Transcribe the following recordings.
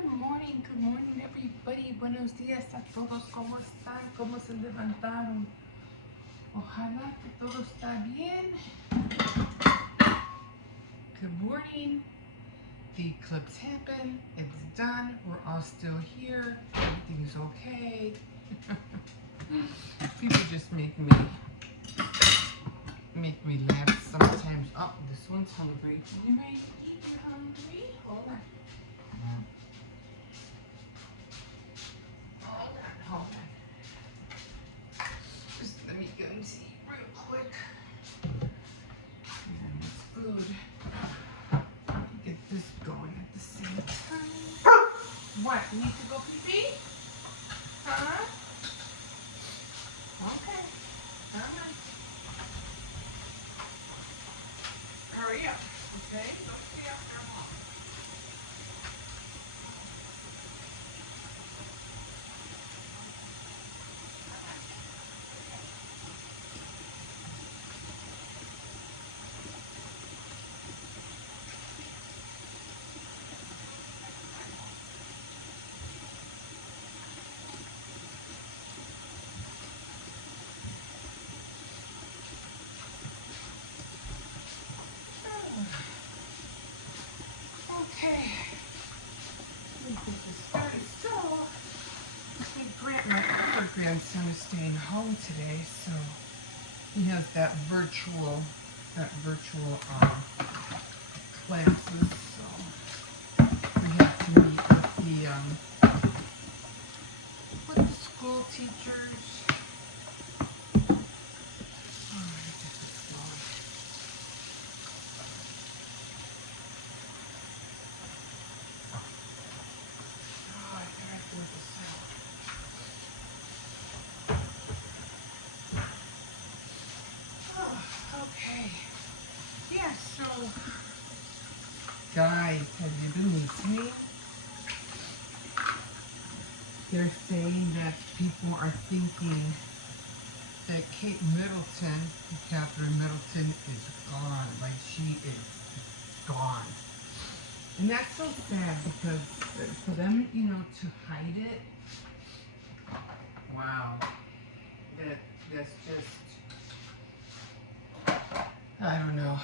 Good morning everybody. Buenos días a todos. ¿Cómo están? ¿Cómo se levantaron? Ojalá que todo está bien. Good morning. The eclipse happened. It's done. We're all still here. Everything's okay. People just make me laugh sometimes. Oh, this one's hungry. You ready to eat? You hungry? Hold on. Hold on. Just let me go and see real quick. And it's food. Get this going at the same time. What? You need to go pee-pee? Huh? Okay. Come on. Hurry up. Okay? Don't stay up there long. Okay. Let me get this started. So, my other grandson is staying home today, so he has that virtual classes. So we have to meet with the school teachers. Okay. Yeah, so guys, have you been listening? They're saying that people are thinking that Kate Middleton, Catherine Middleton, is gone. Like, she is gone. And that's so sad because for them, to hide it, wow. That's just, I don't know.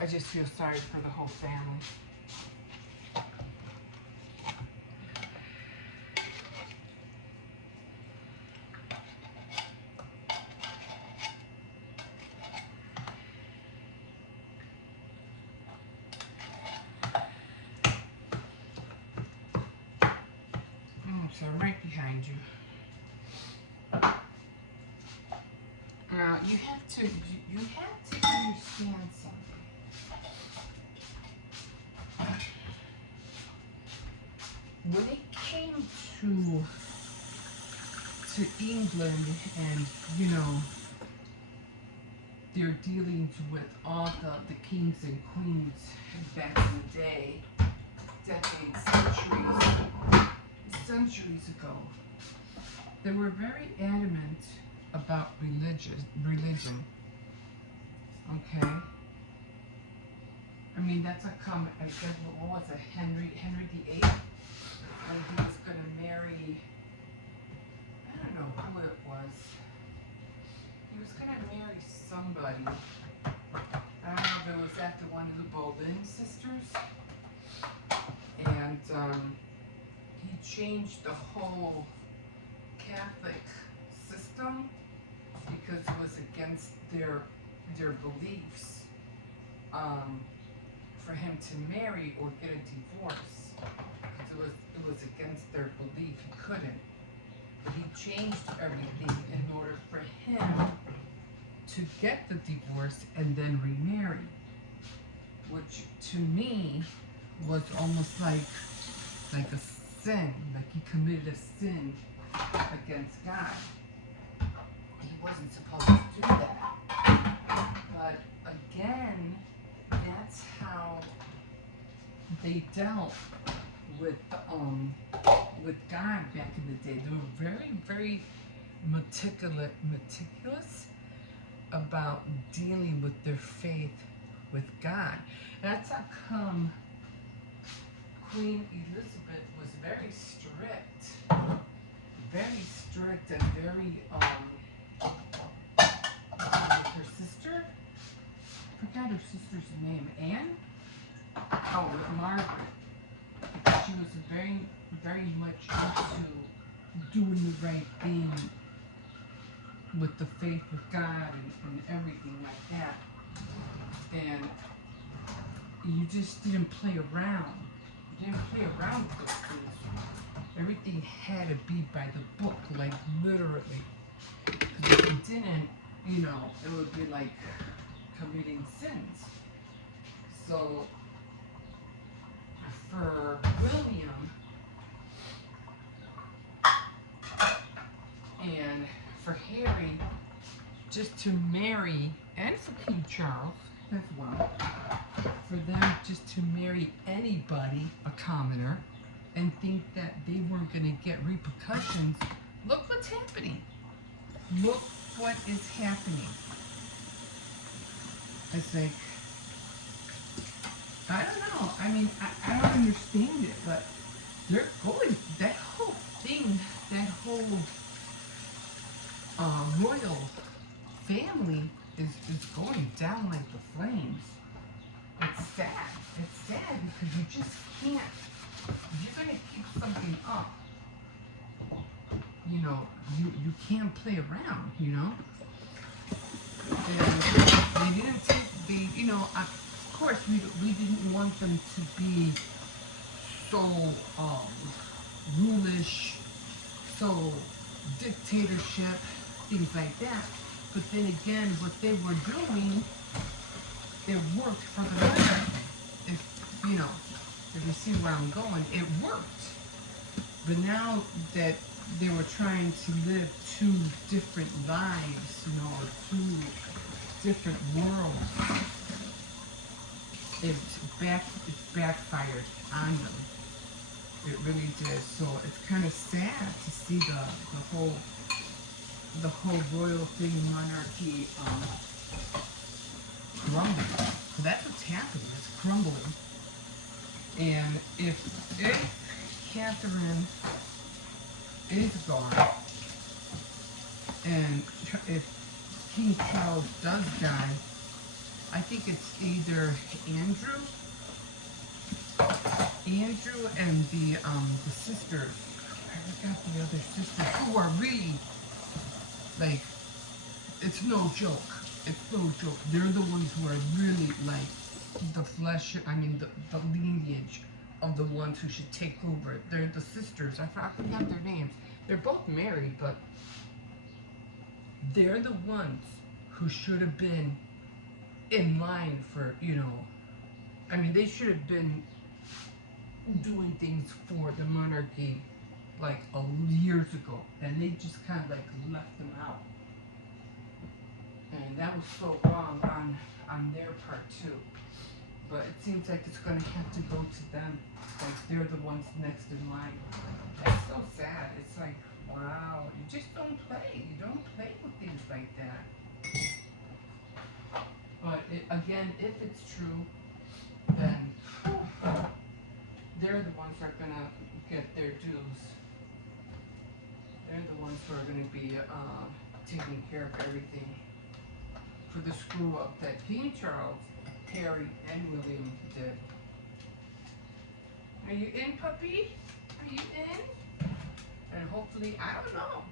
I just feel sorry for the whole family. So I'm right behind you. Now you have to understand something. When it came to England, and they're dealing with all the kings and queens back in the day, decades, centuries ago, they were very adamant about religion. Okay? I mean, that's a comment. I guess, what was it, Henry VIII? When he was going to marry, I don't know who it was. He was going to marry somebody. I don't know if it was after one of the Boleyn sisters. And he changed the whole Catholic system because it was against their beliefs, for him to marry or get a divorce. Because it was against their belief. He couldn't. But he changed everything in order for him to get the divorce and then remarry, which to me was almost like a sin, like he committed a sin against God. He wasn't supposed to do that. But again, that's how they dealt with God back in the day. They were very, very meticulous about dealing with their faith with God. That's how come Queen Elizabeth was very strict and very with her sister. I forgot her sister's name. Anne? Oh, with Margaret. Because she was very much into doing the right thing with the faith with God and everything like that. And you just didn't play around. You didn't play around with those things. Everything had to be by the book, like literally. Because if you didn't, it would be like committing sins. So for William and for Harry, just to marry, and for King Charles as well, for them just to marry anybody, a commoner, and think that they weren't going to get repercussions. Look what's happening. Look what is happening. It's like, I don't know. I mean, I don't understand it, but they're going, that whole thing, that whole royal family is going down like the flames. It's sad. It's sad because you just can't. If you're going to keep something up, you can't play around, And they didn't take of course we didn't want them to be so rulish, so dictatorship, things like that. But then again, what they were doing, it worked for the better. If you see where I'm going, it worked. But now that they were trying to live two different lives, or two different worlds, it's backfired on them. It really did. So it's kind of sad to see the whole royal thing, monarchy, crumbling. So that's what's happening. It's crumbling. And if Catherine is gone, and if King Charles does die, I think it's either Andrew and the sisters. I forgot the other sisters who are really like, it's no joke. It's no joke. They're the ones who are really like the flesh. I mean the lineage of the ones who should take over. They're the sisters. I forgot their names. They're both married, but they're the ones who should have been in line for, I mean, they should have been doing things for the monarchy like years ago, and they just kind of like left them out. And that was so wrong on their part too. But it seems like it's going to have to go to them. Like they're the ones next in line. That's so sad. It's like, wow, you just don't play. You don't play with things like that. But again, if it's true, then they're the ones who are going to get their dues. They're the ones who are going to be taking care of everything for the screw up that King Charles, Harry, and William did. Are you in, puppy? Are you in? And hopefully, I don't know,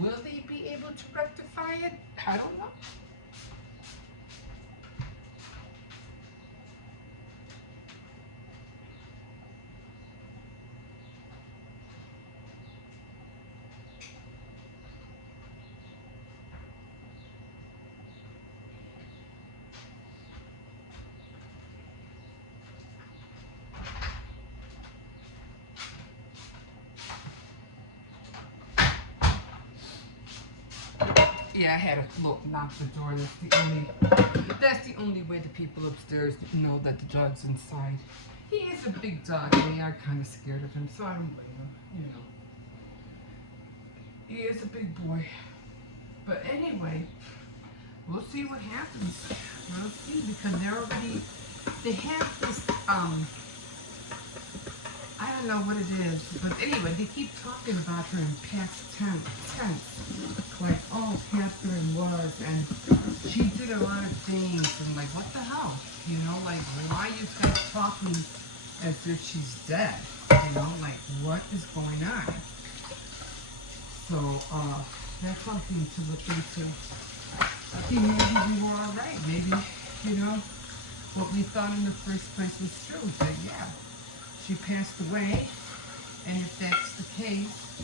will they be able to rectify it? I don't know. Yeah, I had to knock the door. That's the only way the people upstairs know that the dog's inside. He is a big dog, and they are kind of scared of him, so I don't blame him, He is a big boy. But anyway, we'll see what happens. We'll see, because they have this, I don't don't know what it is, but anyway, they keep talking about her in past tense. Like, oh, Catherine was, and she did a lot of things, and like, what the hell? You know, like, why are you guys talking as if she's dead? You know, like, what is going on? So, that's something to look into. I think maybe we were alright. Maybe, you know, what we thought in the first place was true. But yeah, she passed away. And if that's the case,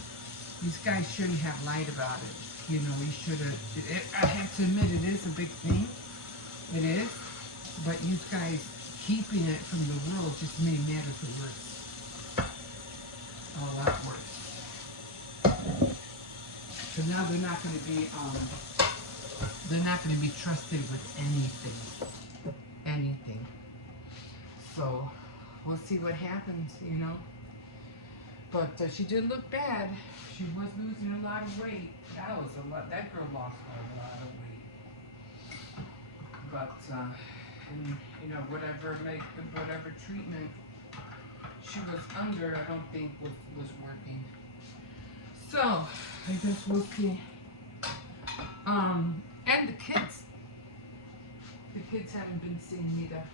these guys shouldn't have lied about it. You know, we should have. I have to admit, it is a big thing. It is. But you guys keeping it from the world just made matters worse. A lot worse. So now they're not going to be. They're not going to be trusted with anything. Anything. So we'll see what happens. You know. But she did look bad. She was losing a lot of weight. That was a lot. That girl lost a lot of weight. But and, you know, whatever treatment she was under, I don't think was working. So I guess we'll see. And the kids. The kids haven't been seeing me either.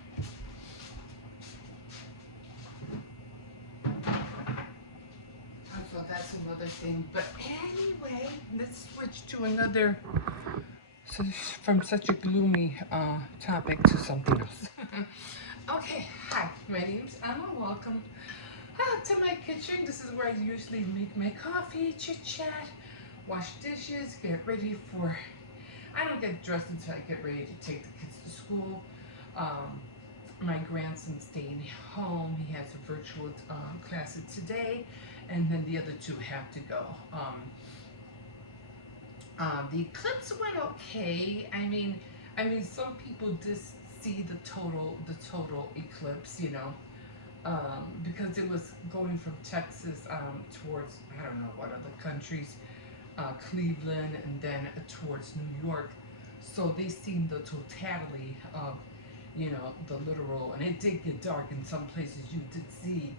So that's another thing. But anyway, let's switch to another, from such a gloomy topic to something else. Okay, hi, my name's Emma. Welcome to my kitchen. This is where I usually make my coffee, chit chat, wash dishes, get ready for. I don't get dressed until I get ready to take the kids to school. My grandson's staying home. He has a virtual classes today, and then the other two have to go. The eclipse went okay. I mean, some people just see the total eclipse, you know, because it was going from Texas towards, I don't know what other countries, Cleveland, and then towards New York. So they seen the totality of, you know, the literal, and it did get dark in some places. You did see,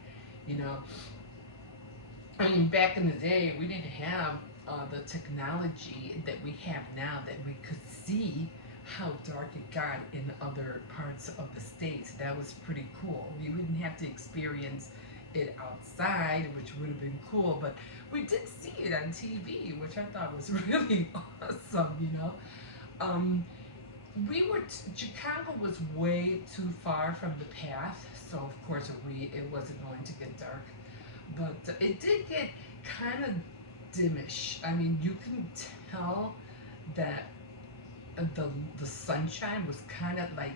you know, I mean, back in the day, we didn't have the technology that we have now, that we could see how dark it got in other parts of the states. That was pretty cool. We wouldn't have to experience it outside, which would have been cool, but we did see it on TV, which I thought was really awesome, you know. Chicago was way too far from the path, so of course it wasn't going to get dark. But it did get kind of dimish. I mean, you can tell that the sunshine was kind of like,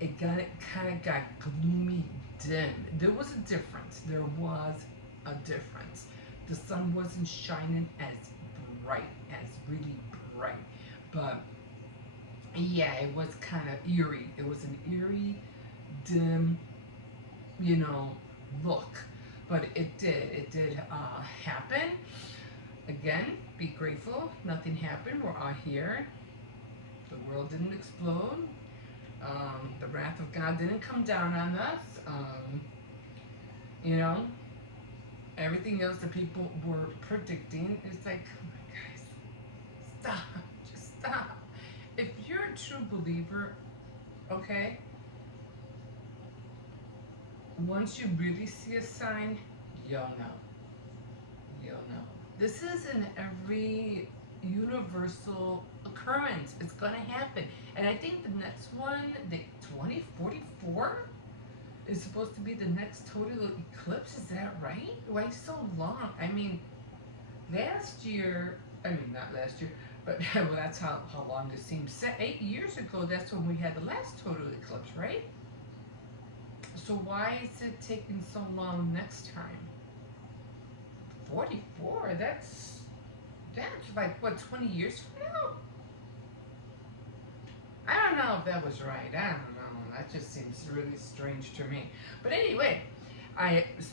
it kind of got gloomy dim. There was a difference. There was a difference. The sun wasn't shining as bright, as really bright, but yeah, it was kind of eerie. It was an eerie, dim, you know, look. But it did happen. Again, be grateful. Nothing happened. We're all here. The world didn't explode. The wrath of God didn't come down on us. You know, everything else that people were predicting, it's like, come on, guys, stop. Just stop. If you're a true believer, okay, once you really see a sign, you'll know. You'll know. This is an every universal occurrence. It's going to happen. And I think the next one, the 2044, is supposed to be the next total eclipse. Is that right? Why so long? I mean, last year, not last year, but well, that's how long this seems. 8 years ago, that's when we had the last total eclipse, right? So why is it taking so long next time? 44? That's like, what, 20 years from now? I don't know if that was right. I don't know. That just seems really strange to me. But anyway,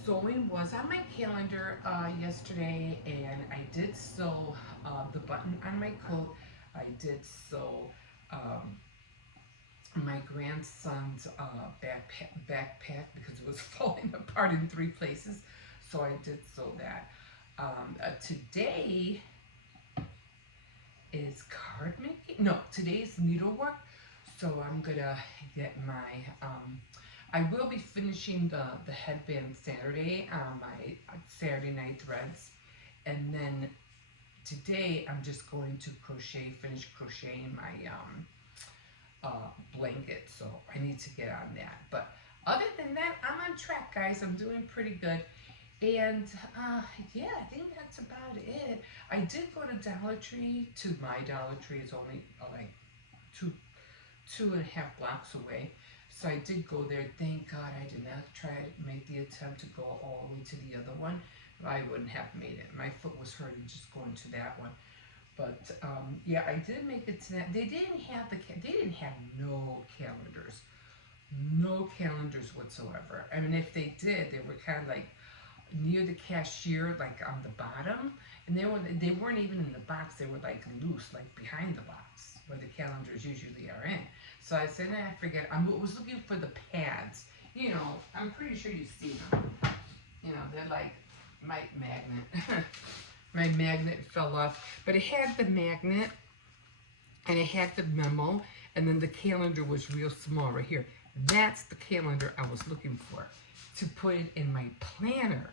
sewing was on my calendar yesterday, and I did sew the button on my coat. I did sew my grandson's backpack because it was falling apart in 3 places. So I did sew that. Today is card making. No, today's needlework. So I'm gonna get my. I will be finishing the headband Saturday on my Saturday night threads, and then today I'm just going to finish crocheting my blanket. So I need to get on that. But other than that, I'm on track, guys. I'm doing pretty good. And yeah, I think that's about it. I did go to Dollar Tree. To my Dollar Tree is only like two and a half blocks away. So I did go there. Thank God I did not try to make the attempt to go all the way to the other one. I wouldn't have made it. My foot was hurting just going to that one. But yeah, I did make it to that. They didn't have no calendars whatsoever. I mean, if they did, they were kind of like near the cashier, like on the bottom, and they weren't even in the box. They were like loose, like behind the box where the calendars usually are in. So I said, nah, forget it. I was looking for the pads. You know, I'm pretty sure you've seen them. You know, they're like my magnet. My magnet fell off, but it had the magnet and it had the memo, and then the calendar was real small right here. That's the calendar I was looking for to put it in my planner.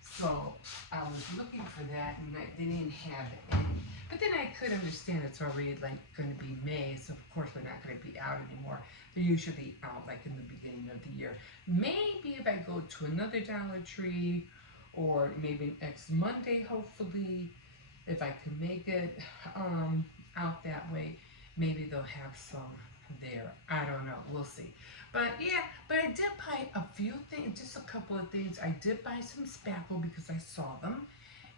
So I was looking for that, and they didn't have any. But then I could understand it's already like going to be May, so of course they're not going to be out anymore. They're usually out like in the beginning of the year. Maybe if I go to another Dollar Tree, or maybe next Monday, hopefully, if I can make it out that way, maybe they'll have some there. I don't know. We'll see. But yeah, but I did buy a few things, just a couple of things. I did buy some spackle because I saw them.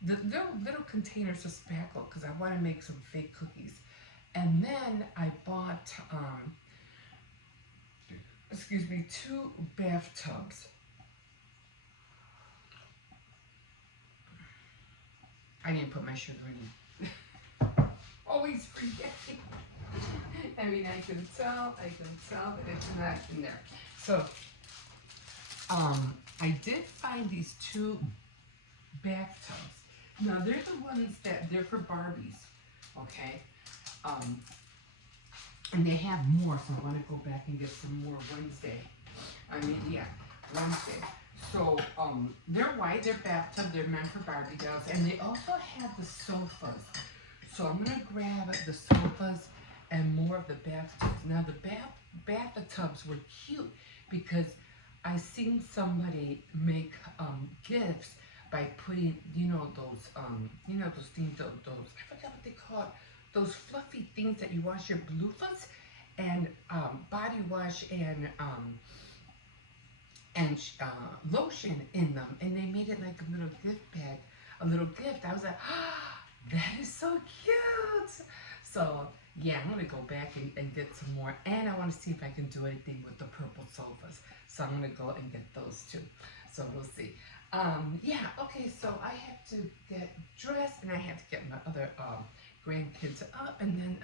The little containers of spackle because I want to make some fake cookies. And then I bought, 2 bathtubs. I didn't put my sugar in. Always forgetting. I mean, I can tell that it's not in there. So, I did find these 2 bathtubs. Now, they're the ones they're for Barbies, okay? And they have more, so I want to go back and get some more Wednesday. Wednesday. So, they're white, they're bathtub, they're meant for Barbie dolls, and they also have the sofas. So I'm gonna grab the sofas and more of the bathtubs. Now the bathtubs were cute because I seen somebody make gifts by putting, those things, those I forgot what they call it, those fluffy things that you wash your loofahs and body wash and lotion in them, and they made it like a little gift bag, a little gift. I was like, that is so cute. So yeah, I'm gonna go back and get some more, and I want to see if I can do anything with the purple sofas. So I'm gonna go and get those too. So we'll see. Yeah, okay, so I have to get dressed, and I have to get my other grandkids up, and then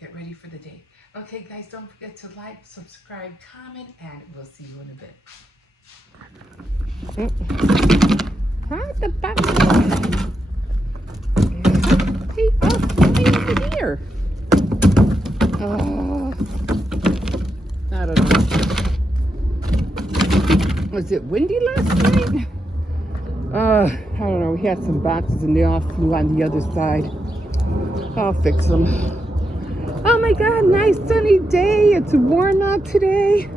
get ready for the day. Okay, guys, don't forget to like, subscribe, comment, and we'll see you in a bit. Hi, the button. Hey, over here. I don't know. Was it windy last night? I don't know. We had some boxes and they all flew on the other side. I'll fix them. Oh my God, nice sunny day. It's warm out today.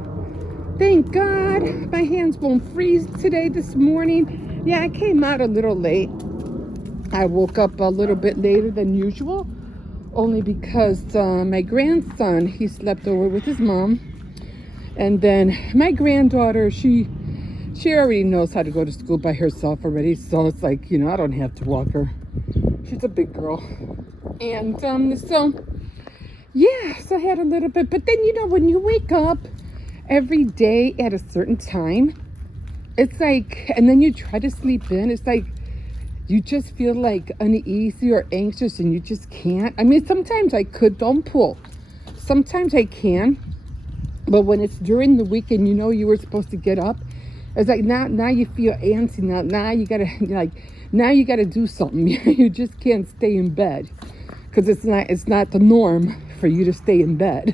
Thank God. My hands won't freeze today this morning. Yeah, I came out a little late. I woke up a little bit later than usual, only because my grandson, he slept over with his mom. And then my granddaughter, she already knows how to go to school by herself already. So it's like, I don't have to walk her. She's a big girl. And yeah, so I had a little bit. But then, when you wake up every day at a certain time, it's like, and then you try to sleep in, it's like you just feel like uneasy or anxious and you just can't. I mean, sometimes I could, don't pull. Sometimes I can. But when it's during the week and you were supposed to get up It's like now you feel antsy. Now you gotta now you gotta do something. You just can't stay in bed because it's not the norm for you to stay in bed.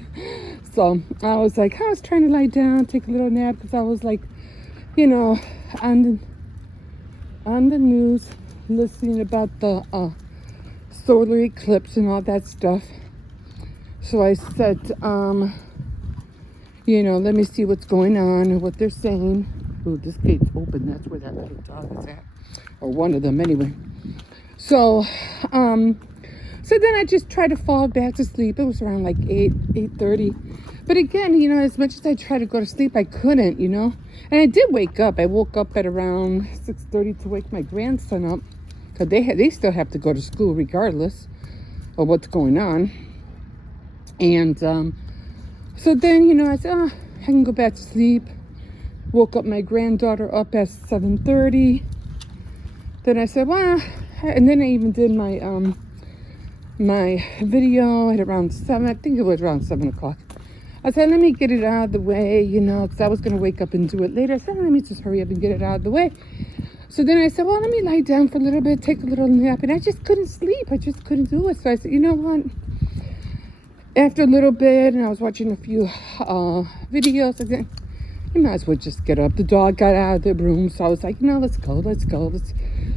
So I was trying to lie down, take a little nap because I was like, on the news, listening about the solar eclipse and all that stuff. So I said, let me see what's going on and what they're saying. Oh, this gate's open. That's where that little dog is at, or one of them anyway. So then I just tried to fall back to sleep. It was around like 8:30. But again, as much as I tried to go to sleep, I couldn't, And I did wake up. I woke up at around 6:30 to wake my grandson up. Because they still have to go to school regardless of what's going on. And so then, I said, I can go back to sleep. Woke up my granddaughter up at 7:30. Then I said, and then I even did my my video at around 7. I think it was around 7 o'clock. I said, let me get it out of the way, because I was going to wake up and do it later. I said, let me just hurry up and get it out of the way. So then I said, let me lie down for a little bit, take a little nap. And I just couldn't sleep. I just couldn't do it. So I said, you know what? After a little bit, and I was watching a few videos, I said, you might as well just get up. The dog got out of the room. So I was like, let's go.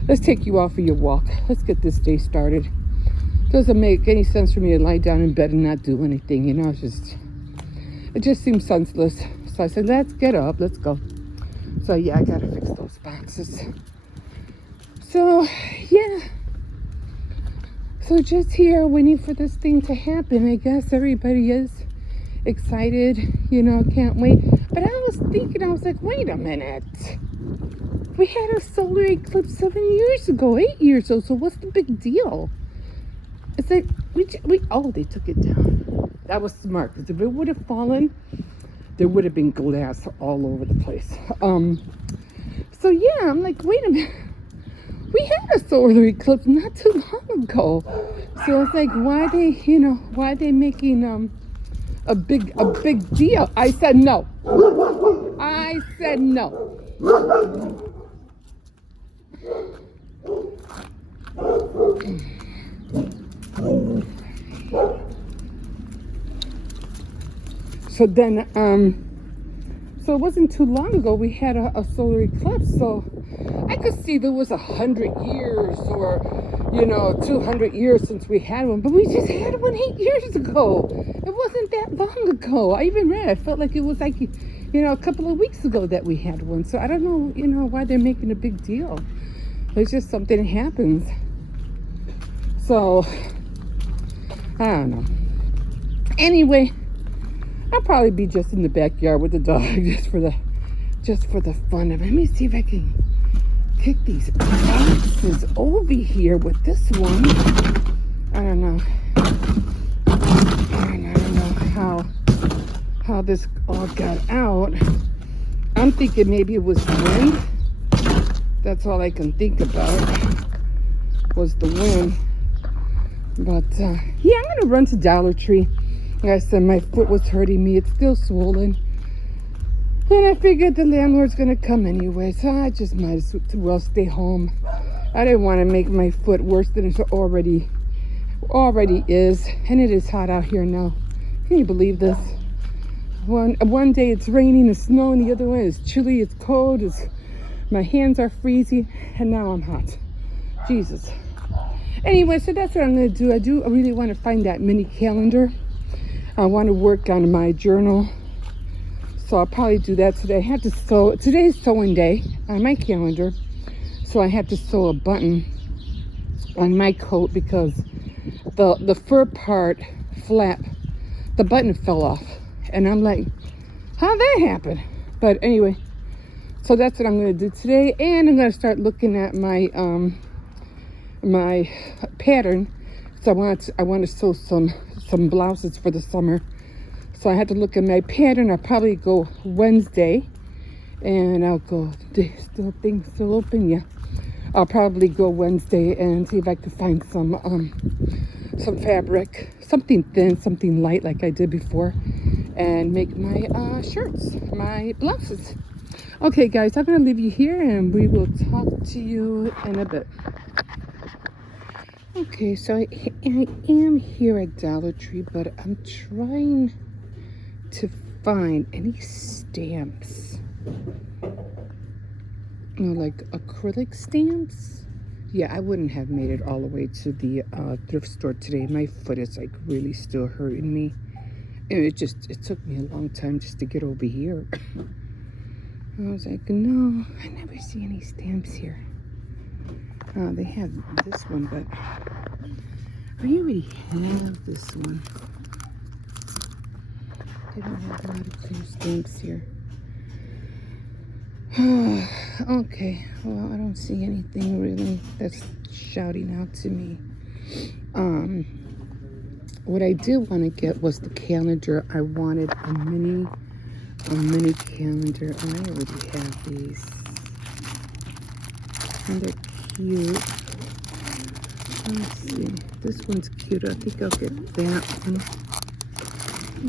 Let's take you out for your walk. Let's get this day started. Doesn't make any sense for me to lie down in bed and not do anything, it just seems senseless. So I said, let's get up, let's go. So yeah, I gotta fix those boxes. So yeah, so just here waiting for this thing to happen. I guess everybody is excited, can't wait. But I was thinking, I was like, wait a minute. We had a solar eclipse 7 years ago, 8 years ago. So what's the big deal? It's like, they took it down. That was smart, because if it would have fallen, there would have been glass all over the place. So yeah, I'm like, wait a minute. We had a solar eclipse not too long ago. So it's like, why are they making a big deal? I said no. I said no. So then, so it wasn't too long ago we had a solar eclipse. So I could see there was 100 years or, 200 years since we had one. But we just had one 8 years ago. It wasn't that long ago. I even read, I felt like it was like, a couple of weeks ago that we had one. So I don't know, why they're making a big deal. It's just something that happens. So, I don't know. Anyway, I'll probably be just in the backyard with the dog just for the fun of it. Let me see if I can kick these boxes over here with this one. I don't know. I don't know how this all got out. I'm thinking maybe it was wind. That's all I can think about was the wind. But yeah, I'm gonna run to Dollar Tree. Like I said, my foot was hurting me. It's still swollen. And I figured the landlord's going to come anyway. So I just might as well stay home. I didn't want to make my foot worse than it already is. And it is hot out here now. Can you believe this? One day it's raining, it's snowing. The other one is chilly, it's cold. My hands are freezing. And now I'm hot. Jesus. Anyway, so that's what I'm going to do. I really want to find that mini calendar. I want to work on my journal, so I'll probably do that today. I have to sew. Today's sewing day on my calendar, so I have to sew a button on my coat because the fur part flap, the button fell off, and I'm like, how'd that happen? But anyway, so that's what I'm going to do today, and I'm going to start looking at my my pattern. So I want to sew some blouses for the summer. So I had to look at my pattern. I'll probably go Wednesday, and I'll go. Things still open? Yeah. I'll probably go Wednesday and see if I can find some fabric, something thin, something light, like I did before, and make my shirts, my blouses. Okay, guys, I'm gonna leave you here, and we will talk to you in a bit. Okay, so I am here at Dollar Tree, but I'm trying to find any stamps. You know, like acrylic stamps. Yeah, I wouldn't have made it all the way to the thrift store today. My foot is like really still hurting me. And it took me a long time just to get over here. I was like, no, I never see any stamps here. They have this one, but I already have this one. They don't have a lot of clear stamps here. Okay, well, I don't see anything really that's shouting out to me. What I did want to get was the calendar. I wanted a mini calendar, and I already have these. And they're cute. Let's see. This one's cute. I think I'll get that one.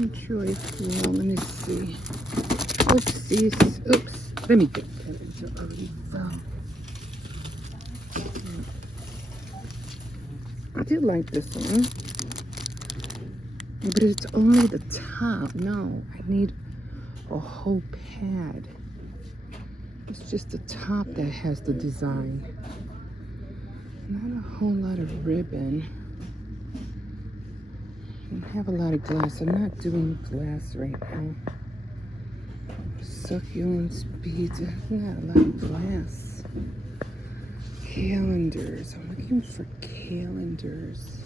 Enjoy flow. Let me see. Oopsies. Oops. Let me get that. It's already fell. I do like this one. But it's only the top. No, I need a whole pad. It's just the top that has the design. Not a whole lot of ribbon. I have a lot of glass. I'm not doing glass right now. Succulents, beads. Not a lot of glass. Calendars. I'm looking for calendars.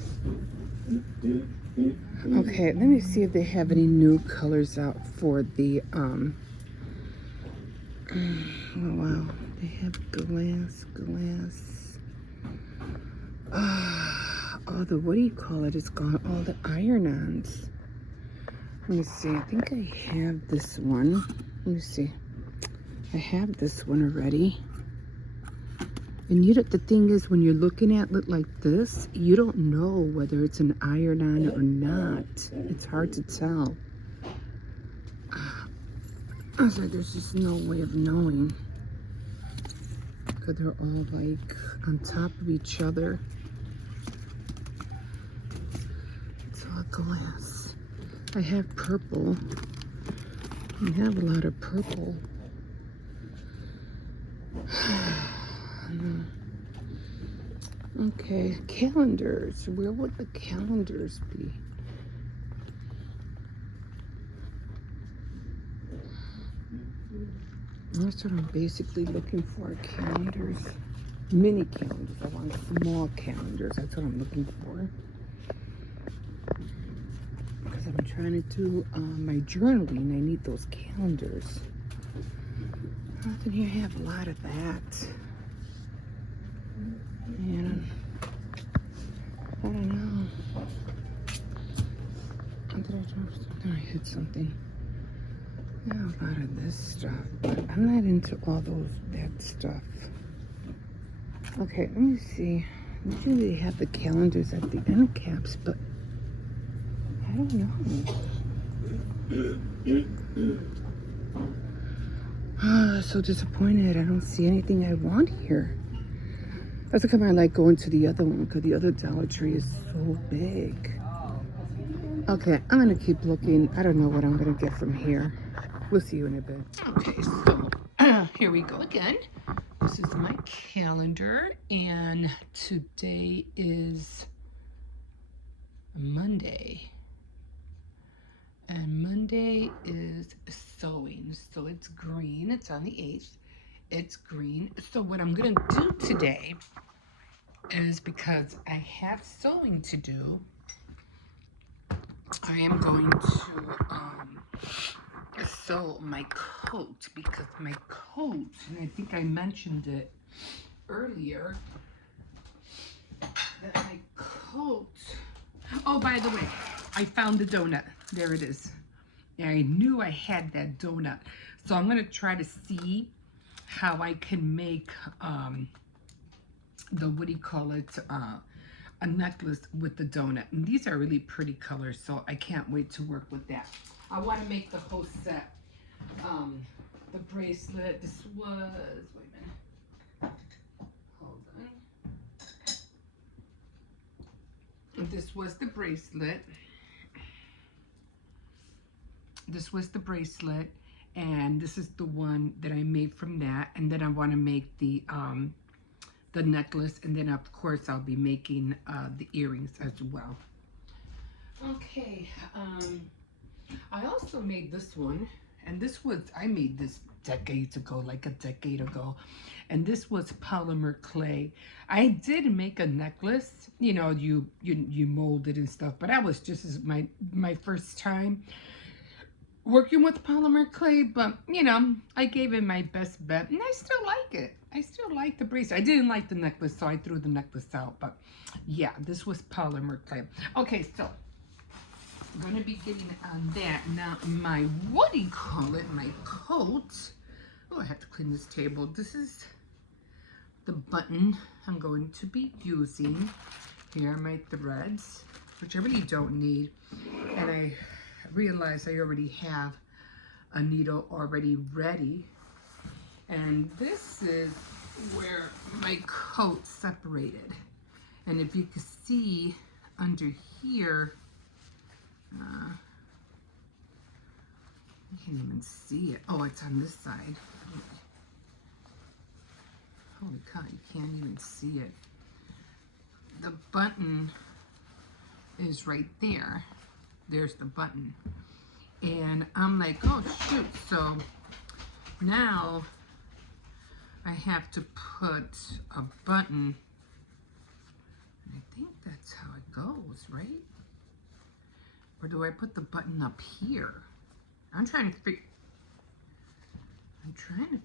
Okay, let me see if they have any new colors out for the oh wow, they have glass. Oh, the what do you call it? It's gone. All the iron-ons. Let me see. I think I have this one. Let me see. I have this one already. And you know, the thing is, when you're looking at it like this, you don't know whether it's an iron-on or not. It's hard to tell. I was like, there's just no way of knowing. Because they're all like on top of each other. It's all glass. I have purple. I have a lot of purple. Okay, calendars. Where would the calendars be? That's what I'm basically looking for, calendars. Mini calendars. I want small calendars. That's what I'm looking for. Because I'm trying to do my journaling. I need those calendars. Out in here, I have a lot of that. And I don't know. Did I drop something? I hit something. Yeah, a lot of this stuff, but I'm not into all that stuff. Okay, let me see. Usually they have the calendars at the end caps, but I don't know. So disappointed. I don't see anything I want here. That's how come I like going to the other one, because the other Dollar Tree is so big. Okay, I'm gonna keep looking. I don't know what I'm gonna get from here. We'll see you in a bit. Okay, so here we go again. This is my calendar, and today is Monday. And Monday is sewing, so it's green. It's on the 8th. It's green. So what I'm gonna do today is, because I have sewing to do, I am going to sew my coat, because my coat, and I think I mentioned it earlier, that my coat, oh, by the way, I found the donut. There it is. I knew I had that donut. So I'm going to try to see how I can make the, what do you call it, a necklace with the donut. And these are really pretty colors, so I can't wait to work with that. I want to make the whole set the bracelet. This was, wait a minute. Hold on. This was the bracelet. This was the bracelet. And this is the one that I made from that. And then I want to make the necklace. And then, of course, I'll be making the earrings as well. Okay. I also made this one. And this was, I made this decades ago, like a decade ago. And this was polymer clay. I did make a necklace. You know, you mold it and stuff. But that was just my first time working with polymer clay. But, you know, I gave it my best bet. And I still like it. I still like the bracelet. I didn't like the necklace, so I threw the necklace out. But, yeah, this was polymer clay. Okay, so I'm going to be getting on that. Now, my, what do you call it? My coat. Oh, I have to clean this table. This is the button I'm going to be using. Here are my threads, which I really don't need. And I realize I already have a needle already ready. And this is where my coat separated. And if you can see under here, you can't even see it. Oh, it's on this side. Holy cow, you can't even see it. The button is right there. There's the button. And I'm like, oh shoot. So now I have to put a button. I think that's how it goes, right? Or do I put the button up here? I'm trying to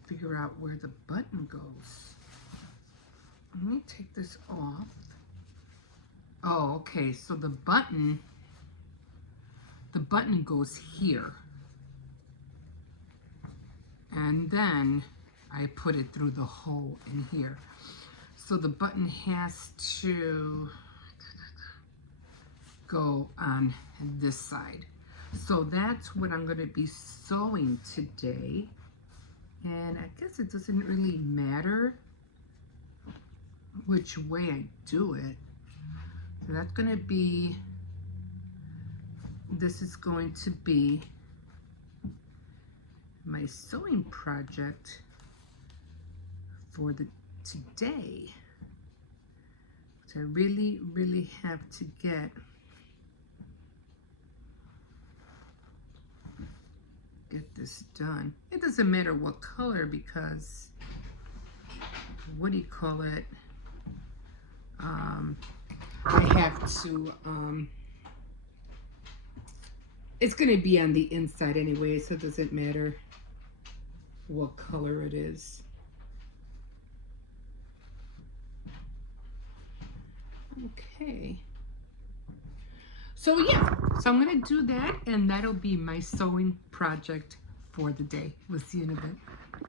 figure out where the button goes. Let me take this off. Oh, okay, so the button goes here. And then I put it through the hole in here. So the button has to go on this side. So that's what I'm going to be sewing today. And I guess it doesn't really matter which way I do it. So that's going to be, this is going to be my sewing project for the today. So I really, really have to get this done. It doesn't matter what color, because what do you call it? I have to, it's going to be on the inside anyway, so it doesn't matter what color it is. Okay. So yeah, so I'm going to do that, and that'll be my sewing project for the day. We'll see you in a bit.